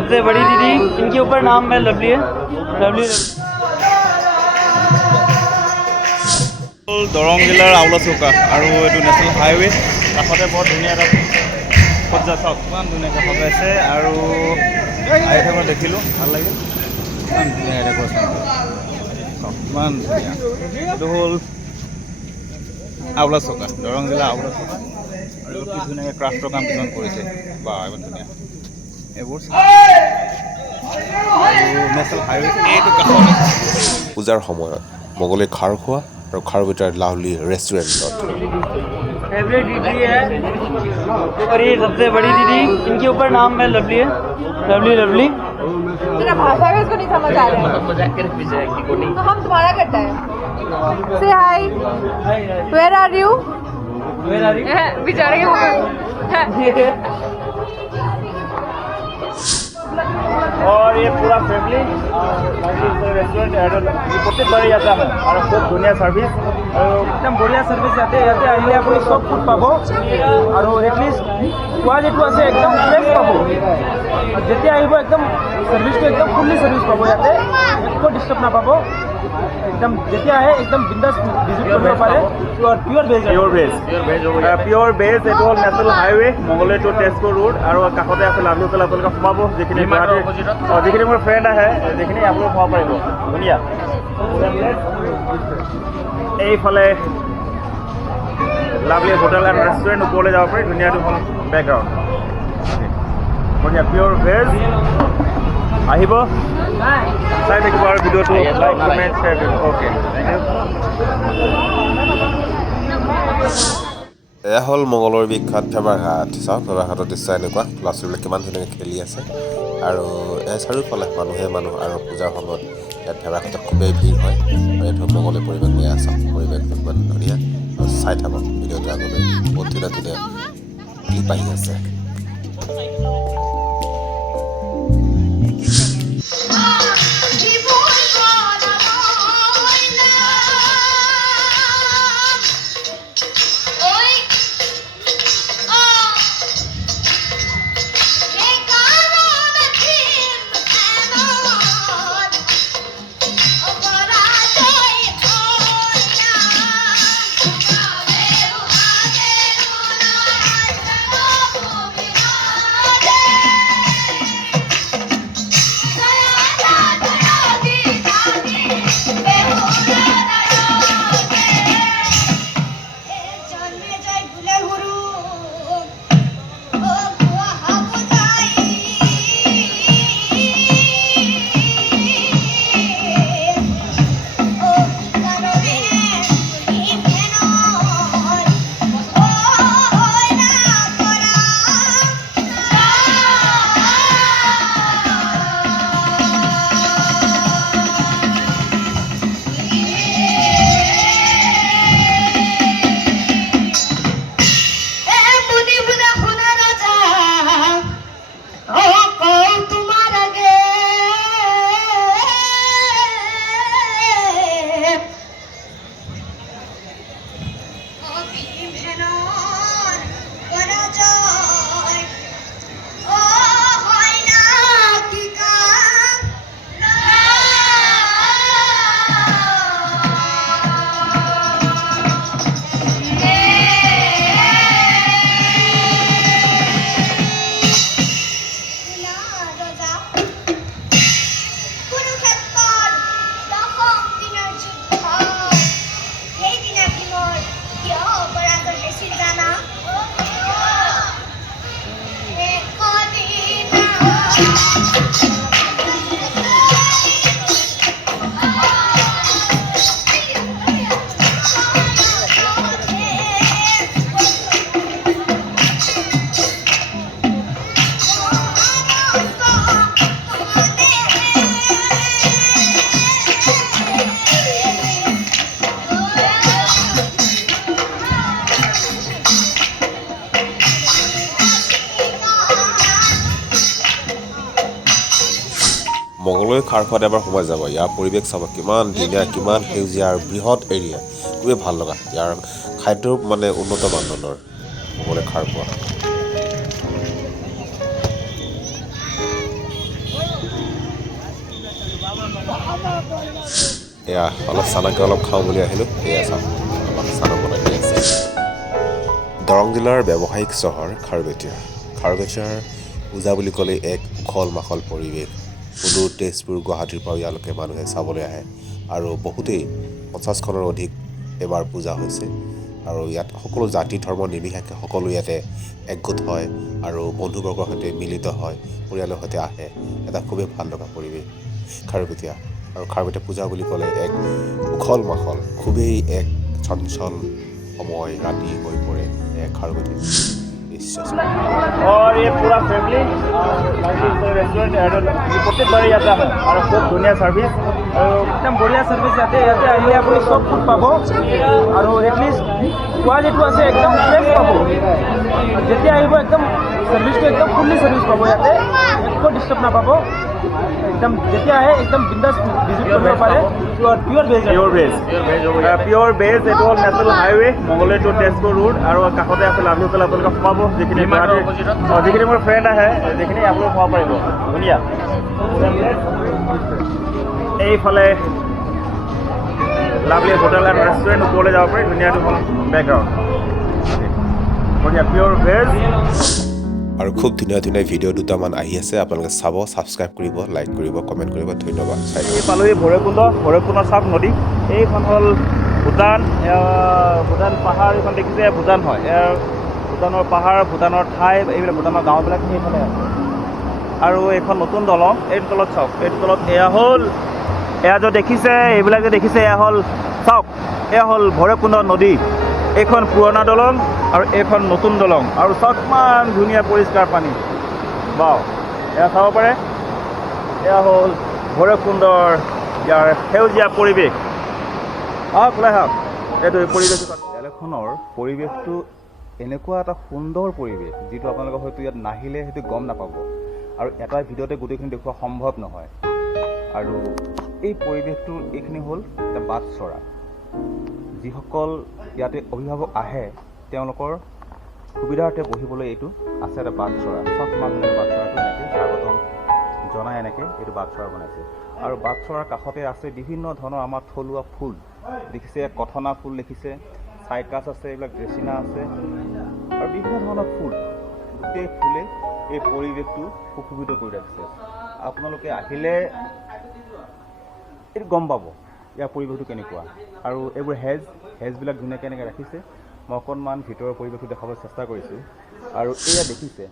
सबसे बड़ी दीदी, इनके ऊपर नाम है लवली है, लवली। দৰং জিলাৰ আউলা চৌকা আৰু এইটো নেশ্যনেল হাইৱে কাষতে বৰ ধুনীয়া এটা সজ্জা চাওক কিমান ধুনীয়াকৈ সজাইছে আৰু আহি থাকোঁ দেখিলোঁ ভাল লাগিল কিমান ধুনীয়া ডেক'ৰেশ্যন চাওক কিমান ধুনীয়া এইটো হ'ল আউলা চৌকা দৰং জিলাৰ আউলা চৌকা আৰু কি ধুনীয়াকৈ ক্ৰাফ্টৰ কাম কিছুমান কৰিছে বা ইমান ধুনীয়া এইবোৰ নেশ্যনেল হাইৱে এইটো কাষতে পূজাৰ সময়ত মোগলে খাৰ খোৱা আৰু খাৰ ভিতৰত লাভলি ৰেষ্টুৰেণ্টত फेवरेट दीदी है और ये सबसे बड़ी दीदी, इनके ऊपर नाम है लवली है, लवली लवली। तेरा भाषा का इसको नहीं समझ आ रहा है तो हम तुम्हारा करता है से हाय वेयर आर यू बेचारे के और ये पूरा फैमिली रेस्टोरेंट प्रत्येक बार आता है और खूब धुनिया सर्विस एकदम बढ़िया सर्विस याते याते आइले আপুনি সব ফুড পাব আৰু এটলিষ্ট কোৱালিটি আছে একদম ফ্ৰেছ পাব আৰু যেতিয়া আহিব একদম সার্ভিসটো একদম ফুললি সার্ভিস পাব ইয়াতে একো ডিস্টার্ব নাপাব একদম যেতিয়া আহে একদম বিন্দাস ভিজিট কৰিব পাৰে পিওৰ ভেজ পিওৰ ভেজ এইটো হ'ল national highway Mangaldoi to Tezpur road আৰু কাষতে আছে লাভলি হোটেল আপোনালোকে সোমাব যিখিনি যিখিনি মোৰ ফ্ৰেণ্ড আহে যিখিনি আপোনালোকে সোমাব পাৰিব ধুনীয়া এইফালে লাভলি হোটেল এণ্ড ৰেষ্টুৰেণ্ট ওপৰলৈ যাব পাৰি ধুনীয়া দুখন বেকগ্ৰাউণ্ড ধুনীয়া পিয়'ৰ ভেজ আহিব চাই থাকিব আৰু ভিডিঅ'টো লাইক কমেণ্ট শ্বেয়াৰ কৰিব অ'কে থেংক ইউ এয়া হ'ল মঙলৰ বিখ্যাত ফেবাৰঘাট চাওক ফেবাৰঘাটৰ দৃশ্য এনেকুৱা ল'ৰা ছোৱালীবিলাক কিমান ধুনীয়াকৈ খেলি আছে আৰু চাৰিওফালে মানুহ আৰু পূজাৰ সময়ত ইয়াত ফেবাৰঘাটত খুবেই ভিৰ হয় আৰু এইটো মঙলে পৰিৱেশ নিয়া চাওক পৰিৱেশটো কিমান ধুনীয়া আৰু চাই থাকক ভিডিঅ'টো আগলৈ বহুত ধুনীয়া ধুনীয়া ক্লিপ আহি আছে মঙলৈ খাৰ খোৱাত এবাৰ সোমাই যাব ইয়াৰ পৰিৱেশ চাব কিমান ধুনীয়া কিমান সেউজীয়া আৰু বৃহৎ এৰিয়া খুবেই ভাল লগা ইয়াৰ খাদ্যৰ মানে উন্নত মানদণ্ডৰ মঙলৈ খাৰ খোৱা এয়া অলপ চানাকে অলপ খাওঁ বুলি আহিলোঁ। এয়া চাওক অলপ চানা বনাই দি আছে। দৰং জিলাৰ ব্যৱসায়িক চহৰ খাৰুপেটীয়াৰ পূজা বুলি ক'লে এক উখল মাখল পৰিৱেশ। সুদূৰ তেজপুৰ গুৱাহাটীৰ পৰা ইয়ালৈকে মানুহে চাবলৈ আহে আৰু বহুতেই 50খনৰ অধিক এবাৰ পূজা হৈছে আৰু ইয়াত সকলো জাতি ধৰ্ম নিৰ্বিশেষে সকলো ইয়াতে একগোট হয় আৰু বন্ধুবৰ্গৰ সৈতে মিলিত হয়, পৰিয়ালৰ সৈতে আহে। এটা খুবেই ভাল লগা পৰিৱেশ খাৰুপেটীয়া। আৰু খাৰুপেটীয়া পূজা বুলি ক'লে এক উখল মাখল খুবেই এক চঞ্চল সময় ৰাতি হৈ পৰে খাৰুপেটীয়া দৃশ্য। और ये पूरा फैमिली रेस्टोरेंट प्रत्येकबार ইয়াতে আহে আৰু খুব ধুনীয়া ছাৰ্ভিচ আৰু একদম বঢ়িয়া ছাৰ্ভিচ ইয়াতে আহিলে আপুনি চব ফুড পাব আৰু এটলিষ্ট খোৱা যিটো আছে একদম ফ্ৰেছ পাব। যেতিয়া আহিব একদম ছাৰ্ভিচটো একদম ফুল্লি ছাৰ্ভিচ পাব ইয়াতে, একো ডিষ্টাৰ্ব নাপাব। একদম যেতিয়া আহে একদম বিন্দাছ ভিজিট কৰিব পাৰে। পিয়'ৰ ভেজ পিয়'ৰ ভেজ এইটো হ'ল national highway Mangaldoi to Tezpur road আৰু কাষতে আছে লাভলি হোটেল। আপোনালোকে সোমাব, যিখিনি যিখিনি মোৰ ফ্ৰেণ্ড আহে যিখিনি আপোনালোকে সোমাব পাৰিব। ধুনীয়া এইফালে লাভলি হোটেল এণ্ড ৰেষ্টুৰেণ্ট ওপৰলৈ যাব পাৰি। ধুনীয়া দুখন বেকগ্ৰাউণ্ড, ধুনীয়া পিয়'ৰ ভেজ আৰু খুব ধুনীয়া ধুনীয়া ভিডিঅ' দুটামান আহি আছে, আপোনালোকে চাব, ছাবস্ক্ৰাইব কৰিব, লাইক কৰিব, কমেণ্ট কৰিব। ধন্যবাদ। পালোহি ভৈৰৱকুণ্ড চাওক নদী। এইখন হ'ল ভূটান পাহাৰ। এইখন দেখিছে ভূটান হয়, ভূটানৰ পাহাৰ, ভূটানৰ ঠাই, এইবিলাক ভূটানৰ গাঁওবিলাক সেইফালে আছে। আৰু এইখন নতুন দলং, এইটো তলত চাওক, এইটো তলত এয়া যে দেখিছে, এইবিলাক যে দেখিছে এয়া হ'ল চাওক, এয়া হ'ল ভৈৰৱকুণ্ড নদী। এইখন পুৰণা দলং আৰু এইখন নতুন দলং আৰু চাওক ইমান ধুনীয়া পৰিষ্কাৰ পানী। বাও, এয়া চাব পাৰে, এয়া হ'ল ভৈৰৱকুণ্ডৰ ইয়াৰ সেউজীয়া পৰিৱেশ। ওলাই আহক, এইটো পৰিৱেশটো এলেখনৰ পৰিৱেশটো এনেকুৱা এটা সুন্দৰ পৰিৱেশ যিটো আপোনালোকে হয়তো ইয়াত নাহিলে সেইটো গম নাপাব আৰু এটা ভিডিঅ'তে গোটেইখিনি দেখুওৱা সম্ভৱ নহয়। আৰু এই পৰিৱেশটোৰ এইখিনি হ'ল এটা বাটচৰা। যিসকল ইয়াতে অভিভাৱক আহে তেওঁলোকৰ সুবিধাৰ্থে বহিবলৈ এইটো আছে এটা বাটচৰা। চব মানুহে বাটচৰাটো এনেকৈ স্বাগতম জনাই এনেকৈ এইটো বাটচৰা বনাইছে। আৰু বাটচৰাৰ কাষতে আছে বিভিন্ন ধৰণৰ আমাৰ থলুৱা ফুল দেখিছে, কথনা ফুল দেখিছে, চাইকাছ আছে, এইবিলাক ড্ৰেচিনা আছে আৰু বিভিন্ন ধৰণৰ ফুল। গোটেই ফুলে এই পৰিৱেশটো সুশোভিত কৰি ৰাখিছে। আপোনালোকে আহিলে এইটো গম পাব ইয়াৰ পৰিৱেশটো কেনেকুৱা। আৰু এইবোৰ হেজবিলাক ধুনীয়াকৈ এনেকৈ ৰাখিছে। মই অকণমান ভিতৰৰ পৰিৱেশটো দেখাবলৈ চেষ্টা কৰিছোঁ আৰু এয়া দেখিছে।